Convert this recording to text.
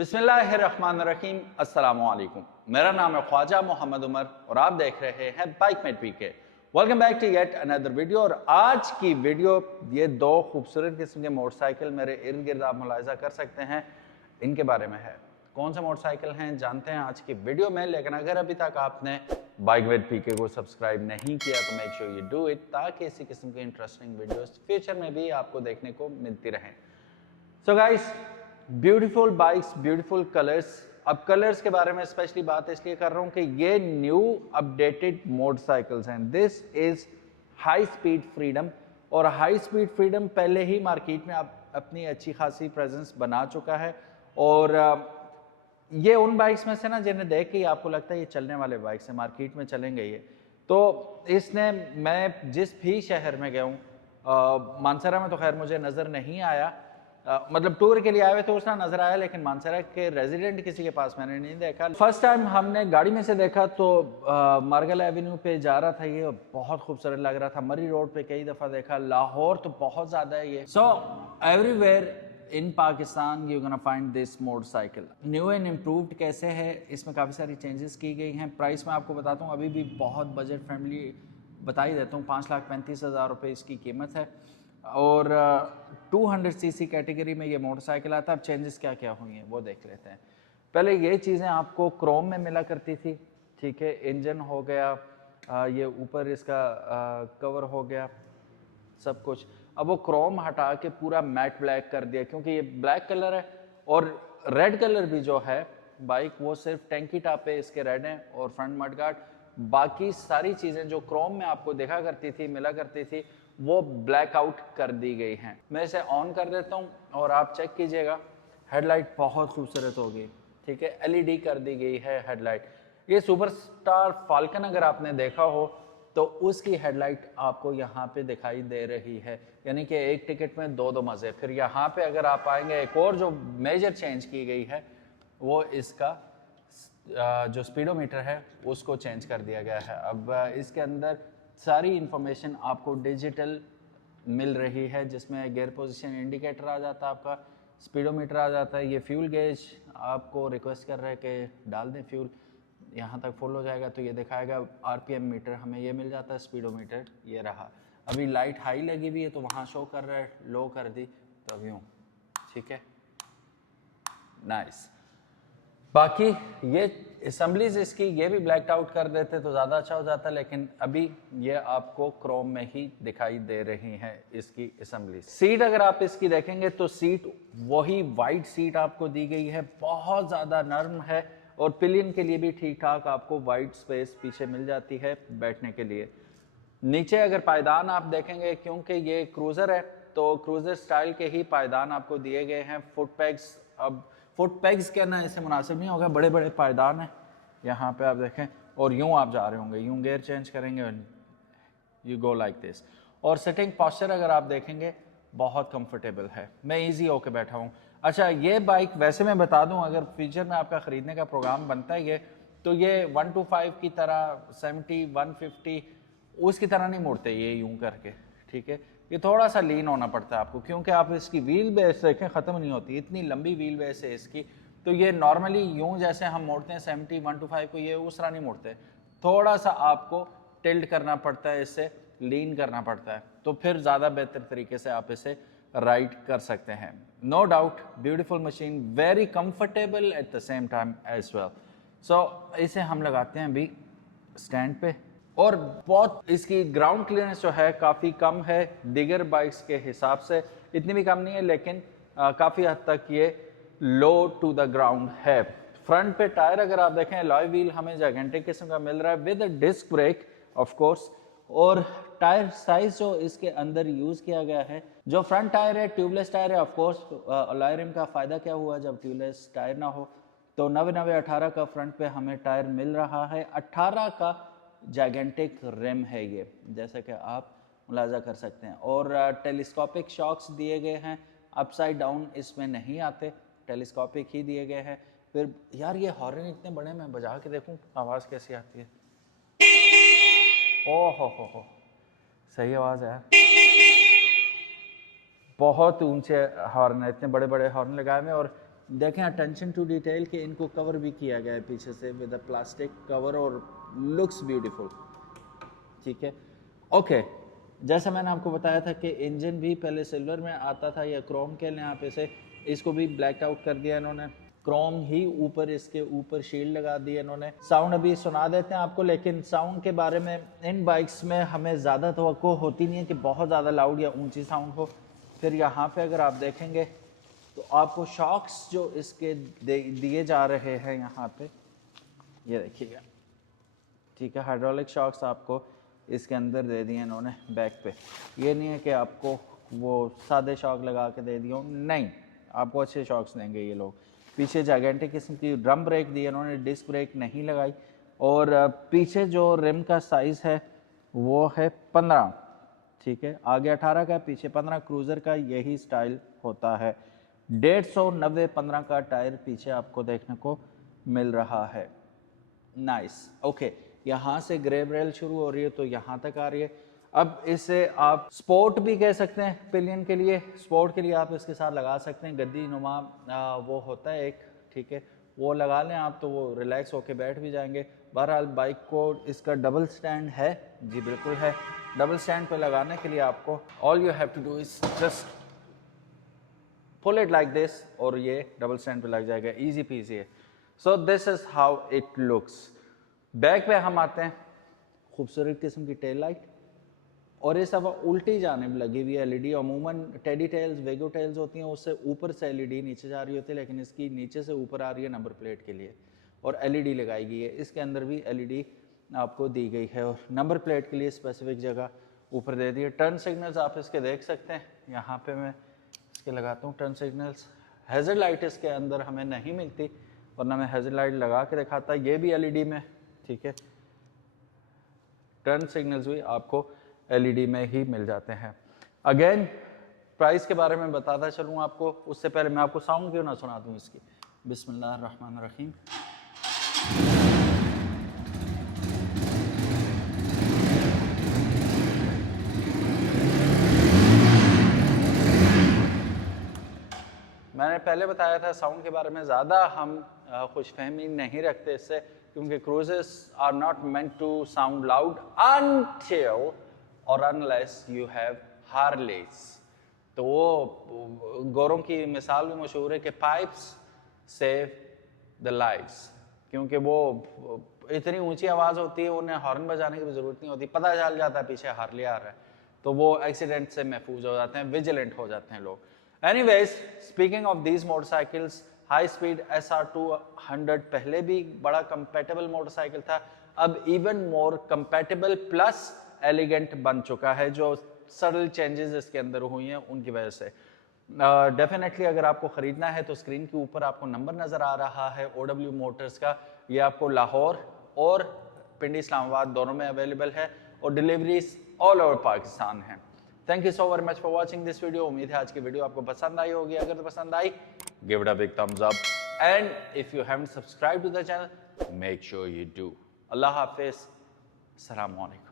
बिस्मिल्लाहिर्रहमानिर्रहीम, अस्सलामुअलैकुम। मेरा नाम है ख्वाजा मोहम्मद उमर और आप देख रहे हैं Bikemate PK. Welcome back to yet another video. और आज की वीडियो, ये दो खूबसूरत किस्म के मोटरसाइकिल मेरे इर्द गिर्द आप मुलाहिजा कर सकते हैं, इनके बारे में है। कौन से मोटरसाइकिल हैं जानते हैं आज की वीडियो में। लेकिन अगर अभी तक आपने बाइकमेट पीके को सब्सक्राइब नहीं किया तो make sure you do it, ताकि इसी किस्म की इंटरेस्टिंग वीडियोस फ्यूचर में भी आपको देखने को मिलती रहें। So guys, beautiful bikes, beautiful colours. अब कलर्स के बारे में स्पेशली बात इसलिए कर रहा हूं कि ये न्यू अपडेटेड मोटरसाइकिल्स हैं। This is high speed freedom. और हाई स्पीड फ्रीडम पहले ही मार्केट में अपनी अच्छी खासी प्रेजेंस बना चुका है। और ये उन बाइक्स में से ना जिन्हें देख के ही आपको लगता है ये चलने वाले बाइक्स हैं, मार्केट में चलेंगे ये। तो इसने, मैं जिस भी शहर में गया हूँ, मानसरा में तो खैर मुझे नज़र नहीं आया, मतलब टूर के लिए आए हुए तो उसका नजर आया, लेकिन मानसरा के रेजिडेंट किसी के पास मैंने नहीं देखा। फर्स्ट टाइम हमने गाड़ी में से देखा तो मार्गल एवेन्यू पे जा रहा था, ये बहुत खूबसूरत लग रहा था। मरी रोड पे कई दफ़ा देखा, लाहौर तो बहुत ज़्यादा है ये। So everywhere in Pakistan you gonna find this motorcycle. New and improved कैसे है, इसमें काफ़ी सारी चेंजेस की गई हैं। प्राइस में आपको बताता हूँ, अभी भी बहुत बजट फ्रेंडली बता ही देता हूँ, 5,35,000 रुपये इसकी कीमत है। और 200 सीसी कैटेगरी में ये मोटरसाइकिल आता है। अब चेंजेस क्या क्या हुई हैं वो देख लेते हैं। पहले ये चीज़ें आपको क्रोम में मिला करती थी, ठीक है। इंजन हो गया, ये ऊपर इसका कवर हो गया, सब कुछ। अब वो क्रोम हटा के पूरा मैट ब्लैक कर दिया, क्योंकि ये ब्लैक कलर है। और रेड कलर भी जो है बाइक, वो सिर्फ टैंकी टॉप पे इसके रेड है और फ्रंट मडगार्ड। बाकी सारी चीज़ें जो क्रोम में आपको देखा करती थी, मिला करती थी, वो ब्लैक आउट कर दी गई हैं। मैं इसे ऑन कर देता हूँ और आप चेक कीजिएगा, हेडलाइट बहुत खूबसूरत होगी, ठीक है। एलईडी कर दी गई है हेडलाइट। ये सुपरस्टार फाल्कन अगर आपने देखा हो तो उसकी हेडलाइट आपको यहाँ पे दिखाई दे रही है, यानी कि एक टिकट में दो दो मज़े। फिर यहाँ पे अगर आप आएंगे, एक और जो मेजर चेंज की गई है वो इसका जो स्पीडोमीटर है उसको चेंज कर दिया गया है। अब इसके अंदर सारी इंफॉर्मेशन आपको डिजिटल मिल रही है, जिसमें गियर पोजीशन इंडिकेटर आ जाता है, आपका स्पीडोमीटर आ जाता है। ये फ्यूल गेज आपको रिक्वेस्ट कर रहा है कि डाल दें फ्यूल, यहाँ तक फुल हो जाएगा तो ये दिखाएगा। आरपीएम मीटर हमें ये मिल जाता है, स्पीडोमीटर ये रहा। अभी लाइट हाई लगी हुई है तो वहाँ शो कर रहा है, लो कर दी तो अब यूँ, ठीक है, नाइस। बाकी ये असम्बलीज इसकी, ये भी ब्लैक आउट कर देते तो ज़्यादा अच्छा हो जाता, लेकिन अभी ये आपको क्रोम में ही दिखाई दे रही हैं इसकी असम्बली। सीट अगर आप इसकी देखेंगे तो सीट वही वाइट सीट आपको दी गई है, बहुत ज़्यादा नर्म है। और पिलियन के लिए भी ठीक ठाक आपको वाइट स्पेस पीछे मिल जाती है बैठने के लिए। नीचे अगर पायदान आप देखेंगे, क्योंकि ये क्रूज़र है तो क्रूज़र स्टाइल के ही पायदान आपको दिए गए हैं। फुट पैग्स, अब फुट पैग्स कहना इससे मुनासिब नहीं होगा, बड़े बड़े पायदान हैं यहाँ पे आप देखें। और यूँ आप जा रहे होंगे, यूँ गियर चेंज करेंगे, यू गो लाइक दिस। और सिटिंग पोस्चर अगर आप देखेंगे बहुत कंफर्टेबल है, मैं इजी होके बैठा हूँ। अच्छा, ये बाइक वैसे मैं बता दूँ, अगर फ्यूचर में आपका ख़रीदने का प्रोग्राम बनता है ये, तो ये 125 की तरह 70 150 उसकी तरह नहीं मुड़ते ये यूँ करके, ठीक है। ये थोड़ा सा लीन होना पड़ता है आपको, क्योंकि आप इसकी व्हील बेस देखें, ख़त्म नहीं होती, इतनी लंबी व्हील बेस है इसकी। तो ये नॉर्मली यूँ जैसे हम मोड़ते हैं 70 125 को, ये उस तरह नहीं मोड़ते। थोड़ा सा आपको टिल्ट करना पड़ता है, इससे लीन करना पड़ता है, तो फिर ज़्यादा बेहतर तरीके से आप इसे राइड कर सकते हैं। No doubt beautiful machine, very comfortable at the same time as well. So इसे हम लगाते हैं अभी स्टैंड पे। और बहुत इसकी ग्राउंड क्लियरेंस जो है काफ़ी कम है दिगर बाइक्स के हिसाब से, इतनी भी कम नहीं है, लेकिन काफ़ी हद तक ये लो टू द ग्राउंड है। फ्रंट पे टायर अगर आप देखें, अलॉय व्हील हमें जायगेंटिक किस्म का मिल रहा है with disc brake of course. और टायर साइज जो इसके अंदर यूज़ किया गया है, जो फ्रंट टायर है ट्यूबलेस टायर है ऑफ कोर्स। अलॉय रिम का फ़ायदा क्या हुआ जब ट्यूबलेस टायर ना हो, तो 90-90-18 का फ्रंट पे हमें टायर मिल रहा है। 18 का जायगेंटिक रिम है ये, जैसा कि आप मुलाजा कर सकते हैं। और टेलीस्कोपिक शॉक्स दिए गए हैं, अपसाइड डाउन इसमें नहीं आते, टेलीस्कोपिक ही दिए गए हैं। फिर यार ये हॉर्न इतने बड़े, मैं बजा के देखूं आवाज़ कैसी आती है। ओह हो, सही आवाज़ है यार, बहुत ऊंचे हॉर्न है, इतने बड़े बड़े हॉर्न लगाए हुए। और देखें अटेंशन टू डिटेल कि इनको कवर भी किया गया है पीछे से विद अ प्लास्टिक कवर और लुक्स ब्यूटीफुल। ठीक है, ओके। जैसा मैंने आपको बताया था कि इंजन भी पहले सिल्वर में आता था या क्रोम के यहाँ पे से, इसको भी ब्लैक आउट कर दिया इन्होंने, क्रोम ही ऊपर, इसके ऊपर शील्ड लगा दी इन्होंने। साउंड अभी सुना देते हैं आपको, लेकिन साउंड के बारे में इन बाइक्स में हमें ज़्यादा तवक्को होती नहीं है कि बहुत ज़्यादा लाउड या ऊंची साउंड हो। फिर यहाँ पे अगर आप देखेंगे तो आपको शॉक्स जो इसके दिए जा रहे हैं यहाँ पे, ये देखिएगा, ठीक है, हाइड्रोलिक शॉक्स आपको इसके अंदर दे दिए इन्होंने बैक पे। ये नहीं है कि आपको वो सादे शॉक लगा के दे दिए, नहीं, आपको अच्छे शॉक्स देंगे ये लोग। पीछे जाइगेंटिक किस्म की ड्रम ब्रेक दी इन्होंने, डिस्क ब्रेक नहीं लगाई। और पीछे जो रिम का साइज़ है वो है 15, ठीक है, आगे 18 का, पीछे 15। क्रूज़र का यही स्टाइल होता है। 150 15 का टायर पीछे आपको देखने को मिल रहा है। Nice, okay. यहाँ से ग्रेब रेल शुरू हो रही है तो यहाँ तक आ रही है। अब इसे आप स्पोर्ट भी कह सकते हैं, पिलियन के लिए, स्पोर्ट के लिए आप इसके साथ लगा सकते हैं। गद्दी नुमा वो होता है एक, ठीक है, वो लगा लें आप तो वो रिलैक्स होके बैठ भी जाएंगे। बहरहाल बाइक को इसका डबल स्टैंड है, जी बिल्कुल है। डबल स्टैंड पे लगाने के लिए आपको all you have to do is just pull it like this और ये डबल स्टैंड पे लग जाएगा, इजी पीजी है। So this is how it looks. Back पे हम आते हैं, खूबसूरत किस्म की टेल लाइट, और ये सब उल्टी जानिब लगी हुई एलईडी। अमूमन टेडी टेल्स, वेगो टेल्स होती हैं, उससे ऊपर से एलईडी नीचे जा रही होती है, लेकिन इसकी नीचे से ऊपर आ रही है नंबर प्लेट के लिए, और एलईडी लगाई गई है। इसके अंदर भी एलईडी आपको दी गई है, और नंबर प्लेट के लिए स्पेसिफिक जगह ऊपर दे दी है। टर्न सिग्नल्स आप इसके देख सकते हैं, यहाँ पे मैं इसके लगाता हूँ टर्न सिग्नल्स। हैज़र्ड लाइट इसके अंदर हमें नहीं मिलती, वरना मैं हैज़र्ड लाइट लगा के दिखाता। ये भी एलईडी में, ठीक है, टर्न सिग्नल्स भी आपको एलईडी में ही मिल जाते हैं। अगेन प्राइस के बारे में बताता चलूँ आपको, उससे पहले मैं आपको साउंड क्यों ना सुना दूँ इसकी। बिस्मिल्लाहिर्रहमानिर्रहीम। मैंने पहले बताया था साउंड के बारे में ज़्यादा हम खुशफहमी नहीं रखते इससे, क्योंकि cruisers are not meant to sound loud until और अनलेस यू हैव हार्लेस। तो वो गोरों की मिसाल भी मशहूर है कि पाइप्स सेव द लाइव्स, क्योंकि वो इतनी ऊंची आवाज़ होती है, उन्हें हॉर्न बजाने की भी ज़रूरत नहीं होती, पता चल जाता है पीछे हार्ले आ रहा है, तो वो एक्सीडेंट से महफूज हो जाते हैं, विजिलेंट हो जाते हैं लोग। Anyways, speaking of these motorcycles, high speed SR200 पहले भी बड़ा कंपैटिबल मोटरसाइकिल था, अब even more compatible plus elegant बन चुका है, जो सरल चेंजेस इसके अंदर हुई हैं उनकी वजह से। डेफिनेटली अगर आपको ख़रीदना है तो स्क्रीन के ऊपर आपको नंबर नज़र आ रहा है OW मोटर्स का, ये आपको लाहौर और पिंडी इस्लामाबाद दोनों में अवेलेबल है, और डिलीवरीज ऑल ओवर पाकिस्तान हैं। Thank you so very much for watching this video. उम्मीद है आज की वीडियो आपको पसंद आई होगी। अगर तो पसंद आई, give it a big thumbs up, and if you haven't subscribed to the channel, make sure you do. अल्लाह हाफिज़, अस्सलाम वालेकुम।